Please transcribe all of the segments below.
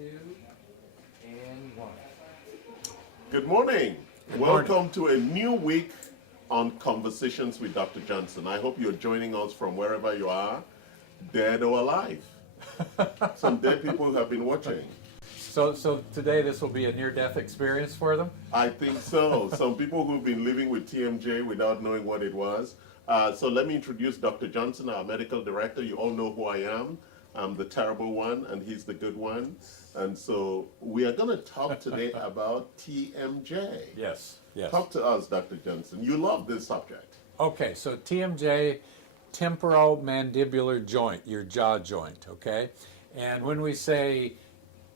2, and 1. Good morning. Good Welcome morning. to a new week on Conversations with Dr. Johnson. I hope you're joining us from wherever you are, dead or alive. Some dead people who have been watching. So today this will be a near-death experience for them? I think so. Some people who've been living with TMJ without knowing what it was. So let me introduce Dr. Johnson, our medical director. You all know who I am. I'm the terrible one, and he's the good one. And so we are going to talk today about TMJ. Yes, yes. Talk to us, Dr. Johnson. You love this subject. Okay, so TMJ, temporomandibular joint, your jaw joint, okay? And when we say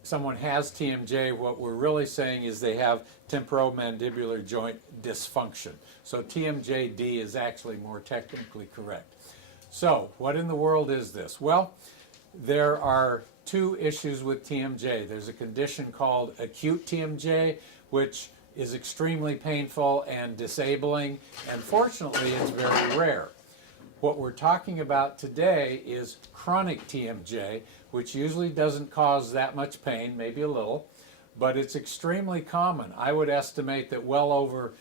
someone has TMJ, what we're really saying is they have temporomandibular joint dysfunction. So TMJD is actually more technically correct. So what in the world is this? Well, there are two issues with TMJ. There's a condition called acute TMJ, which is extremely painful and disabling, and fortunately it's very rare. What we're talking about today is chronic TMJ, which usually doesn't cause that much pain, maybe a little, but it's extremely common. I would estimate that well over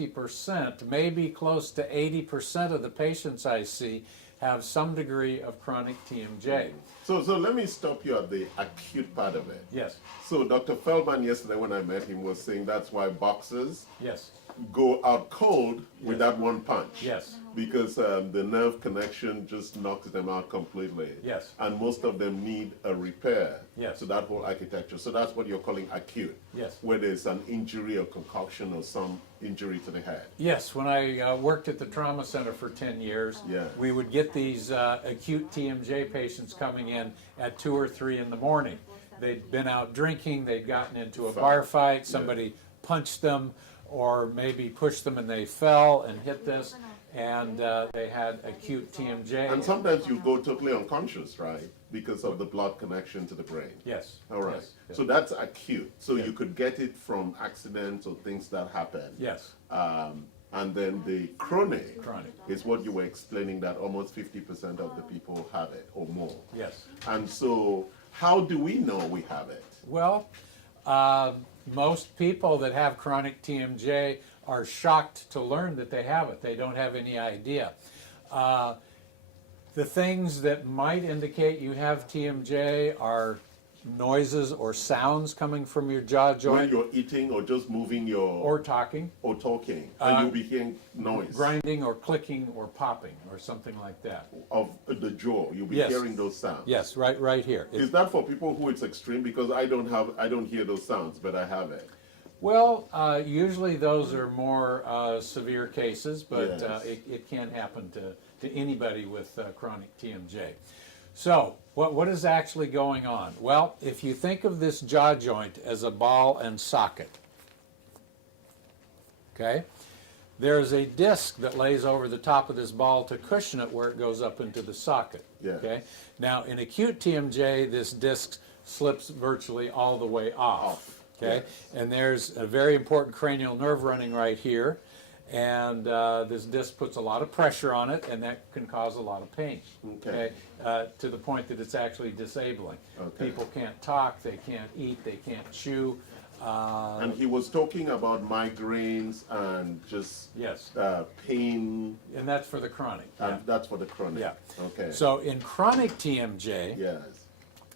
50%, maybe close to 80% of the patients I see have some degree of chronic TMJ. So let me stop you at the acute part of it. Yes, So Dr. Feldman yesterday when I met him was saying that's why boxers yes, go out cold with that one punch. yes, Because the nerve connection just knocks them out completely. yes, And most of them need a repair Yes. to that whole architecture. So that's what you're calling acute. yes. Where there's an injury or concoction or some injury to the head. Yes, when I worked at the trauma center for 10 years, Yeah. we would get these acute TMJ patients coming in at 2 or 3 in the morning. They'd been out drinking, they'd gotten into a bar fight, somebody punched them or maybe pushed them and they fell and hit this, and they had acute TMJ. And sometimes you go totally unconscious, right? Because of the blood connection to the brain. Yes. All right. Yes, yes. So that's acute. So Yeah. you could get it from accidents or things that happen. Yes, And then the chronic chronic. is what you were explaining that almost 50% of the people have it or more. Yes. And so how do we know we have it? Well, most people that have chronic TMJ are shocked to learn that they have it. They don't have any idea. The things that might indicate you have TMJ are noises or sounds coming from your jaw When joint you're eating or just moving your or talking, or talking, and you'll be hearing noise grinding or clicking or popping or something like that. of the jaw. You'll be Yes. hearing those sounds. Yes, right here. Is that for people who it's extreme? Because I don't hear those sounds, but I have it. Well, usually those are more severe cases, but Yes. it can happen to anybody with chronic TMJ. So, what is actually going on? Well, if you think of this jaw joint as a ball and socket, okay, there's a disc that lays over the top of this ball to cushion it where it goes up into the socket. Yes. Okay. Now, in acute TMJ, this disc slips virtually all the way off. Okay, Yes. and there's a very important cranial nerve running right here, and this disc puts a lot of pressure on it, and that can cause a lot of pain. Okay. To the point that it's actually disabling. Okay. People can't talk, they can't eat, they can't chew. And he was talking about migraines and just Yes, pain, and that's for the chronic. and that's for the chronic. Yeah. Okay. So in chronic TMJ, Yes.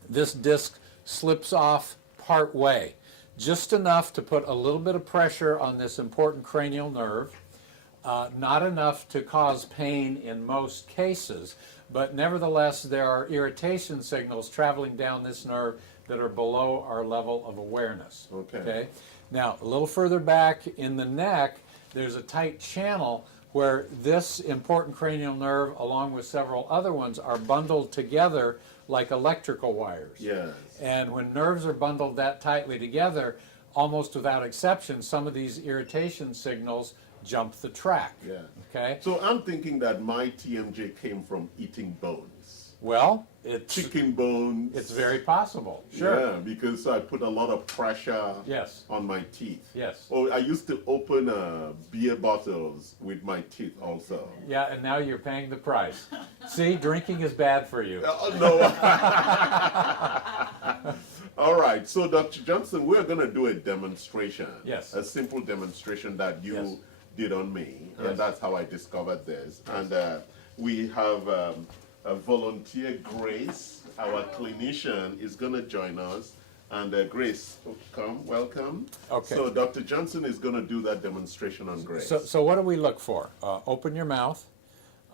this disc slips off part way, just enough to put a little bit of pressure on this important cranial nerve, not enough to cause pain in most cases, but nevertheless there are irritation signals traveling down this nerve that are below our level of awareness. Okay. Now, a little further back in the neck, there's a tight channel where this important cranial nerve, along with several other ones, are bundled together like electrical wires. Yes. And when nerves are bundled that tightly together, almost without exception, some of these irritation signals jump the track. Yeah. Okay? So I'm thinking that my TMJ came from eating bones. Well, it's Chicken bones. it's very possible. Sure. Yeah, because I put a lot of pressure Yes. on my teeth. Yes. Oh, I used to open beer bottles with my teeth also. Yeah, and now you're paying the price. See, drinking is bad for you. No. All right. right, so Dr. Johnson, we're going to do a demonstration. Yes. A simple demonstration that you Yes. did on me, Yes. and that's how I discovered this. And we have a volunteer, Grace, our clinician, is going to join us. And Grace, come, welcome. Okay. So Dr. Johnson is going to do that demonstration on Grace. So what do we look for? Open your mouth.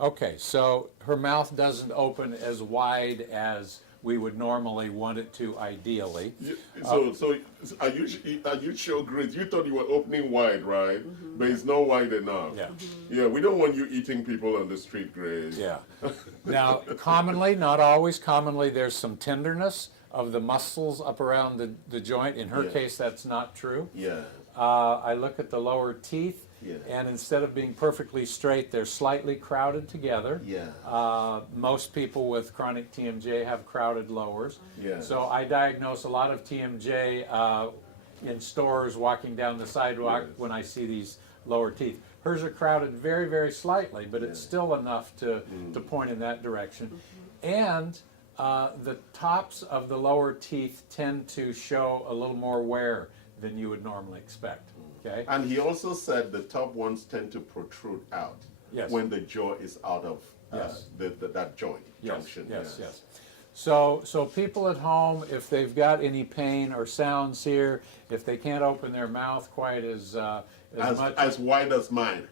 Okay, so her mouth doesn't open as wide as we would normally want it to ideally. So are you sure, Grace? You thought you were opening wide, right? But it's not wide enough. Yeah. Yeah, we don't want you eating people on the street, Grace. Yeah. Now, commonly, not always, commonly there's some tenderness of the muscles up around the joint. In her Yeah. case, that's not true. Yeah. I look at the lower teeth, Yeah. and instead of being perfectly straight, they're slightly crowded together. Yeah. Most people with chronic TMJ have crowded lowers. Yeah. So I diagnose a lot of TMJ in stores walking down the sidewalk Yes. when I see these lower teeth. Hers are crowded very, very slightly, but it's still enough to point in that direction. And the tops of the lower teeth tend to show a little more wear than you would normally expect. Okay? And he also said the top ones tend to protrude out Yes. when the jaw is out of Yes. that joint junction. Yes. So people at home, if they've got any pain or sounds here, if they can't open their mouth quite as much, As wide as mine.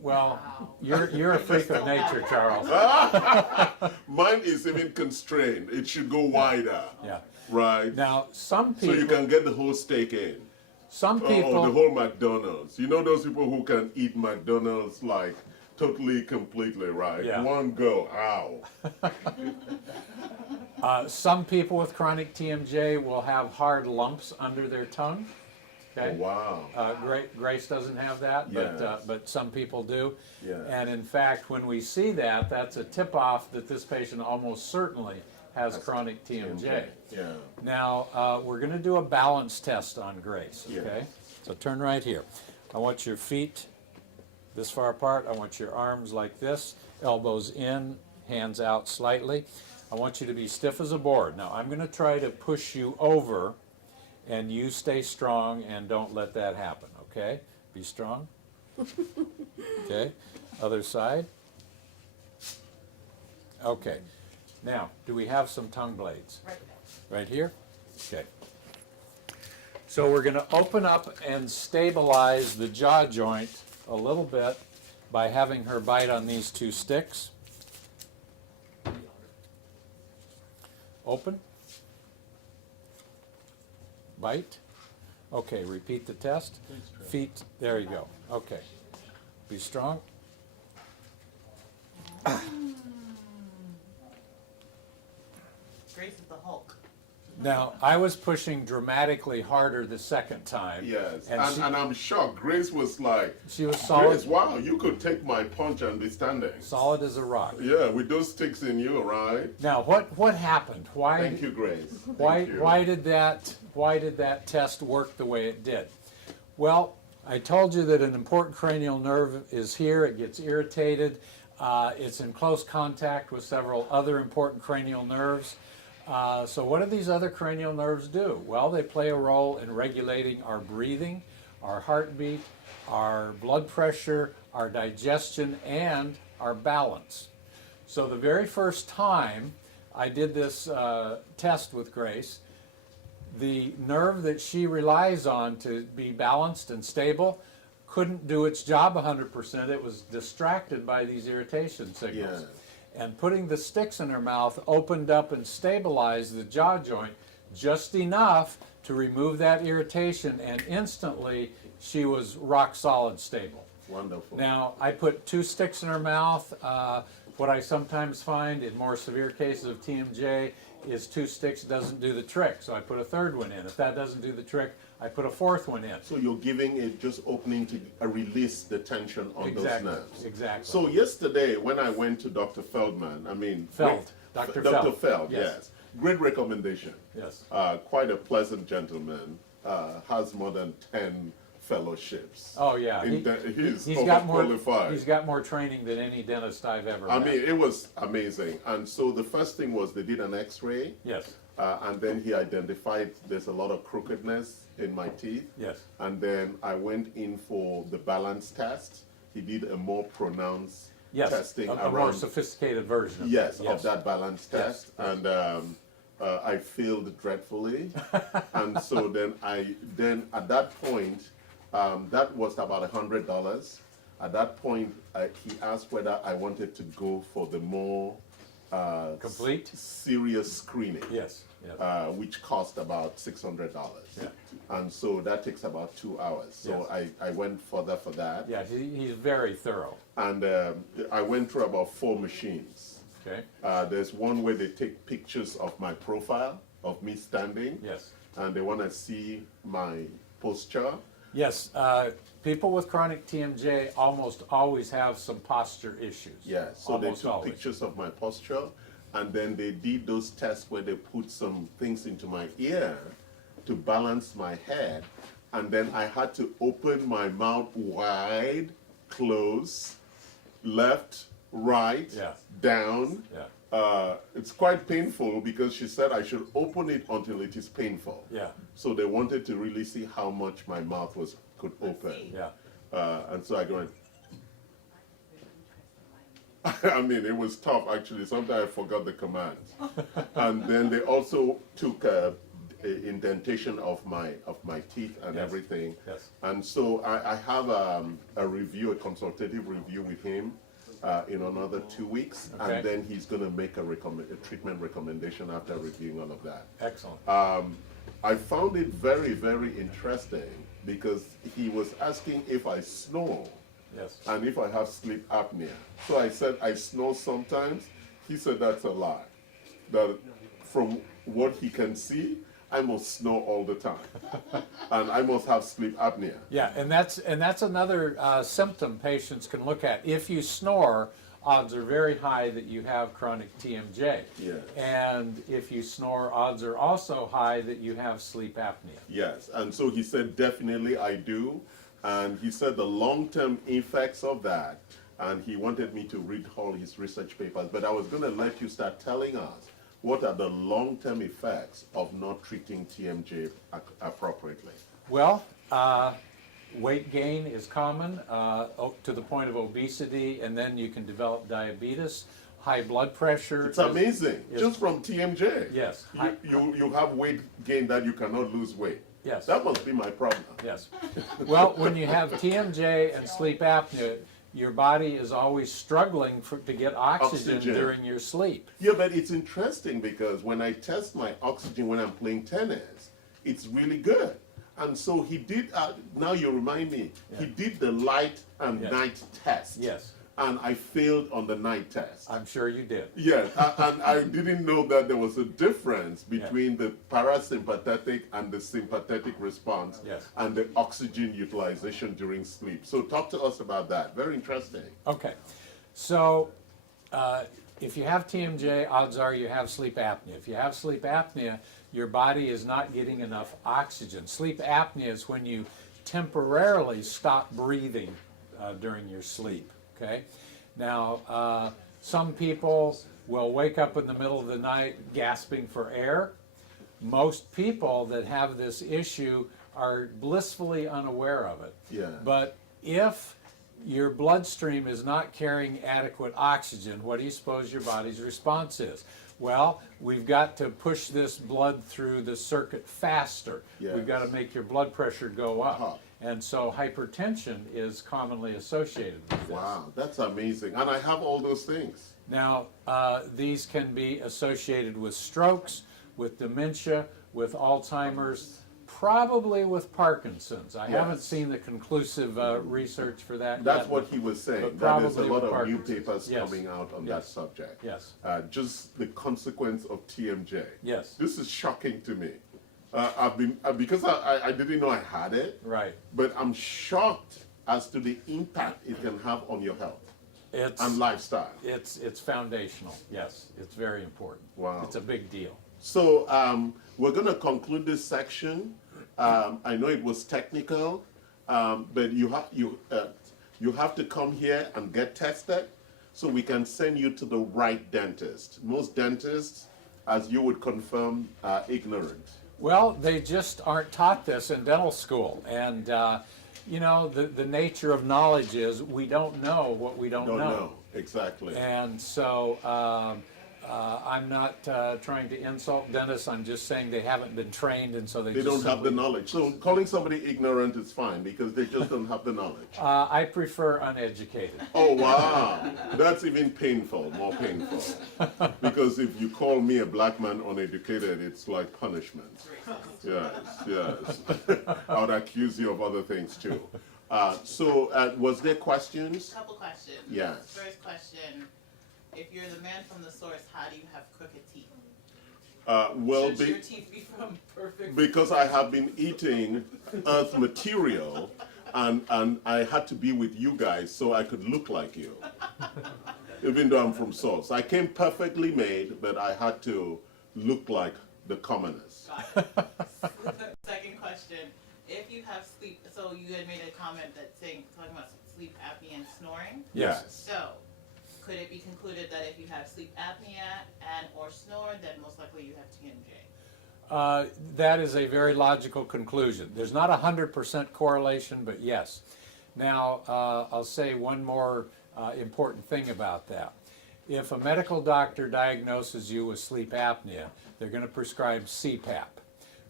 well, you're a freak of nature, Charles. Mine is even constrained. It should go wider. Yeah. Right. Now some So you people, can get the whole steak in. some Or people, the whole McDonald's. You know those people who can eat McDonald's like totally, completely, right? Yeah. One go, ow. some people with chronic TMJ will have hard lumps under their tongue. Okay. Oh, wow. Grace doesn't have that, Yeah. but some people do. Yeah. And in fact, when we see that, that's a tip-off that this patient almost certainly has chronic TMJ. Yeah. Now, we're going to do a balance test on Grace, Yeah. okay? So turn right here. I want your feet this far apart. I want your arms like this, elbows in, hands out slightly. I want you to be stiff as a board. Now, I'm going to try to push you over, and you stay strong and don't let that happen, okay? Be strong. Okay. Other side. Okay. Now, do we have some tongue blades? Right here? Okay. So we're going to open up and stabilize the jaw joint a little bit by having her bite on these two sticks. Open. Bite. Okay, repeat the test. Feet, there you go. Okay. Be strong. Grace is the Hulk. Now, I was pushing dramatically harder the second time. Yes. And And I'm shocked. Grace was like, she was solid, Grace, wow, you could take my punch and be standing. solid as a rock. Yeah, with those sticks in you, right? Now, what happened? Thank you, Grace. Why Thank you. why did that test work the way it did? Well, I told you that an important cranial nerve is here. It gets irritated. It's in close contact with several other important cranial nerves. So what do these other cranial nerves do? Well, they play a role in regulating our breathing, our heartbeat, our blood pressure, our digestion, and our balance. So the very first time I did this test with Grace, the nerve that she relies on to be balanced and stable couldn't do its job 100%. It was distracted by these irritation signals. Yeah. And putting the sticks in her mouth opened up and stabilized the jaw joint just enough to remove that irritation, and instantly she was rock solid stable. Wonderful. Now, I put 2 sticks in her mouth. What I sometimes find in more severe cases of TMJ is 2 sticks doesn't do the trick, so I put a 3rd one in. If that doesn't do the trick, I put a 4th one in. So you're giving it just opening to release the tension on Exactly, those nerves. exactly. So yesterday when I went to Dr. Feldman, Feld, Dr. Dr. Feld, Feld, yes. yes. Great recommendation. Yes. Quite a pleasant gentleman. Has more than 10 fellowships. Oh yeah, He's got more. overqualified. He's got more training than any dentist I've ever I met. mean, it was amazing. And so the first thing was they did an X-ray. Yes. And then he identified there's a lot of crookedness in my teeth. Yes. And then I went in for the balance test. He did a more pronounced Yes, testing a around. more sophisticated version of it. Yes, of that balance Yes, test. yes. And I failed dreadfully. And so then at that point, that was about $100. At that point, he asked whether I wanted to go for the more Complete? serious screening. Yes, yes. Which cost about $600. Yeah. And so that takes about 2 hours. So I went further for that. Yeah, he's very thorough. And I went through about 4 machines. Okay. There's one where they take pictures of my profile, of me standing. Yes. And they want to see my posture. Yes, people with chronic TMJ almost always have some posture issues. Yeah, so they Almost took always. pictures of my posture, and then they did those tests where they put some things into my ear to balance my head, and then I had to open my mouth wide, close, left, right, Yeah. down. Yeah. It's quite painful because she said I should open it until it is painful. Yeah. So they wanted to really see how much my mouth could open. Yeah. And so I go in. I mean, it was tough actually. Sometimes I forgot the commands. And then they also took a indentation of my teeth and Yes. everything. Yes. And so I have a review, a consultative review with him in another 2 weeks, Okay. and then he's going to make a treatment recommendation after reviewing all of that. Excellent. I found it very, very interesting because he was asking if I snore Yes. and if I have sleep apnea. So I said I snore sometimes. He said that's a lie. That from what he can see, I must snore all the time, and I must have sleep apnea. Yeah, and that's another symptom patients can look at. If you snore, odds are very high that you have chronic TMJ. Yes. And if you snore, odds are also high that you have sleep apnea. Yes, and so he said definitely I do, and he said the long-term effects of that, and he wanted me to read all his research papers, but I was going to let you start telling us what are the long-term effects of not treating TMJ appropriately. Well, weight gain is common to the point of obesity, and then you can develop diabetes, high blood pressure. It's amazing, just from TMJ. Yes. You have weight gain that you cannot lose weight. Yes. That must be my problem. Yes. Well, when you have TMJ and sleep apnea, your body is always struggling to get oxygen during your sleep. Yeah, but it's interesting because when I test my oxygen when I'm playing tennis, it's really good. And so he did, now you remind me, he did the light and night test. Yes. And I failed on the night test. I'm sure you did. Yes, and I didn't know that there was a difference between the parasympathetic and the sympathetic response and the oxygen utilization during sleep. So talk to us about that. Very interesting. Okay. So if you have TMJ, odds are you have sleep apnea. If you have sleep apnea, your body is not getting enough oxygen. Sleep apnea is when you temporarily stop breathing during your sleep. Okay. Now, some people will wake up in the middle of the night gasping for air. Most people that have this issue are blissfully unaware of it. Yeah. But if your bloodstream is not carrying adequate oxygen, what do you suppose your body's response is? Well, we've got to push this blood through the circuit faster. Yes. We've got to make your blood pressure go up. And so hypertension is commonly associated with this. Wow, that's amazing. And I have all those things. Now, these can be associated with strokes, with dementia, with Alzheimer's, probably with Parkinson's. I haven't seen the conclusive research for that That's yet. what he was saying. but That there's a probably lot with of new Parkinson's. papers Yes. coming out on that subject. Yes. Just the consequence of TMJ. Yes. This is shocking to me. Because I didn't know I had it. Right. But I'm shocked as to the impact it can have on your health and lifestyle. It's foundational. Yes, it's very important. Wow. It's a big deal. So we're going to conclude this section. I know it was technical, but you have to come here and get tested so we can send you to the right dentist. Most dentists as you would confirm, are ignorant? Well, they just aren't taught this in dental school. And, you know, the nature of knowledge is we don't know what we don't know. Exactly. And so I'm not trying to insult dentists. I'm just saying they haven't been trained, and so they They just don't have the simply- knowledge. So calling somebody ignorant is fine because they just don't have the knowledge. I prefer uneducated. Oh, wow. That's even painful, more painful. Because if you call me a black man uneducated, it's like punishment. Yes, yes. I would accuse you of other things too. So, was there questions? Couple questions. Yes. First question, if you're the man from the source, how do you have crooked teeth? Well, Should your teeth be from perfect? because I have been eating earth material and I had to be with you guys so I could look like you. Even though I'm from source. I came perfectly made, but I had to look like the commoners. Got it. Second question, if you have sleep, so you had made a comment that talking about sleep apnea and snoring. Yes. So, could it be concluded that if you have sleep apnea and or snore, then most likely you have TMJ? That is a very logical conclusion. There's not 100% correlation, but yes. Now, I'll say one more important thing about that. If a medical doctor diagnoses you with sleep apnea, they're going to prescribe CPAP,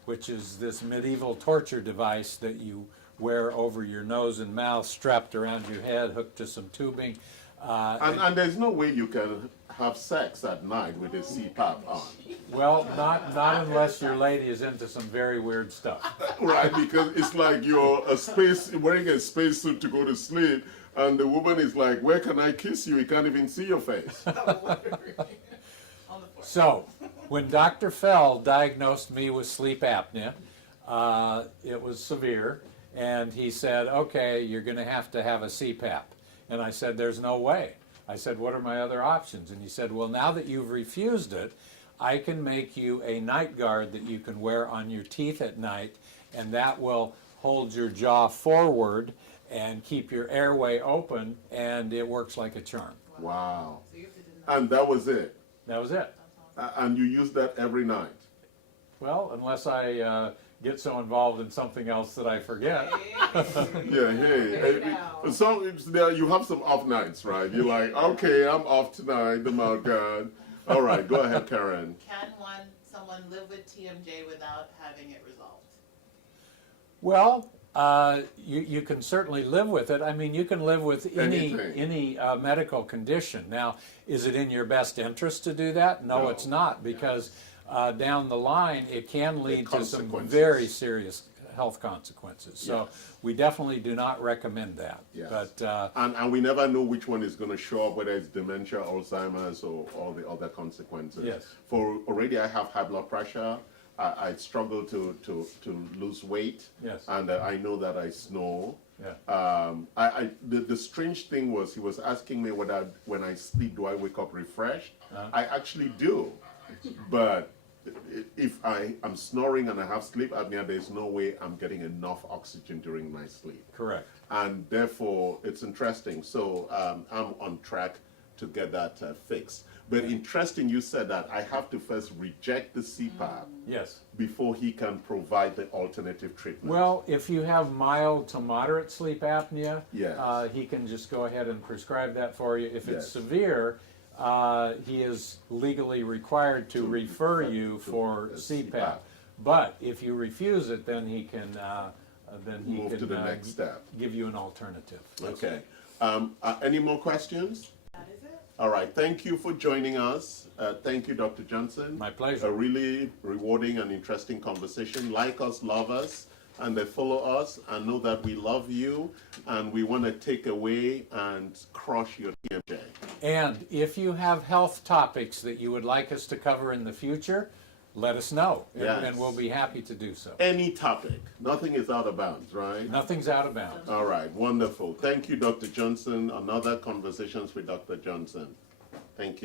which is this medieval torture device that you wear over your nose and mouth, strapped around your head, hooked to some tubing. And there's no way you can have sex at night with a CPAP on. Well, not unless your lady is into some very weird stuff. Right, because it's like you're wearing a spacesuit to go to sleep, and the woman is like, "Where can I kiss you?" He can't even see your face. On the floor. So, when Dr. Fell diagnosed me with sleep apnea, it was severe, and he said, okay, you're going to have a CPAP. And I said, there's no way. I said, what are my other options? And he said, well, now that you've refused it, I can make you a night guard that you can wear on your teeth at night, and that will hold your jaw forward and keep your airway open, and it works like a charm. Wow. So you have to deny. And that was it. That was it. And you use that every night. Well, unless I get so involved in something else that I forget. Yeah, hey. So you have some off nights, right? You're like, okay, I'm off tonight, the mouth guard. All right, go ahead, Karen. Can someone live with TMJ without having it resolved? Well, you can certainly live with it. I mean, you can live with any medical condition. Now, is it in your best interest to do that? No, it's not, because down the line it can lead to some very serious health consequences. So we definitely do not recommend that. Yes. But and we never know which one is going to show up, whether it's dementia, Alzheimer's, or all the other consequences. Yes. For already I have high blood pressure. I struggle to lose weight. Yes. And I know that I snore. Yeah. The strange thing was, he was asking me whether when I sleep, do I wake up refreshed? I actually do. But if I am snoring and I have sleep apnea, there's no way I'm getting enough oxygen during my sleep. correct. And therefore, it's interesting. So I'm on track to get that fixed. But interesting, you said that I have to first reject the CPAP Yes. before he can provide the alternative treatment. Well, if you have mild to moderate sleep apnea, Yes. he can just go ahead and prescribe that for you. If it's Yes. severe, he is legally required to refer you for CPAP. But if you refuse it, then he can Move to the next step. give you an alternative. Okay. Any more questions? That is it. All right. Thank you for joining us. Thank you, Dr. Johnson. My pleasure. A really rewarding and interesting conversation. Like us, love us, and they follow us, and know that we love you, and we want to take away and crush your TMJ. And if you have health topics that you would like us to cover in the future, let us know, Yes. and we'll be happy to do so. Any topic. Nothing is out of bounds, right? Nothing's out of bounds. All right. Wonderful. Thank you, Dr. Johnson. Another Conversations with Dr. Johnson. Thank you.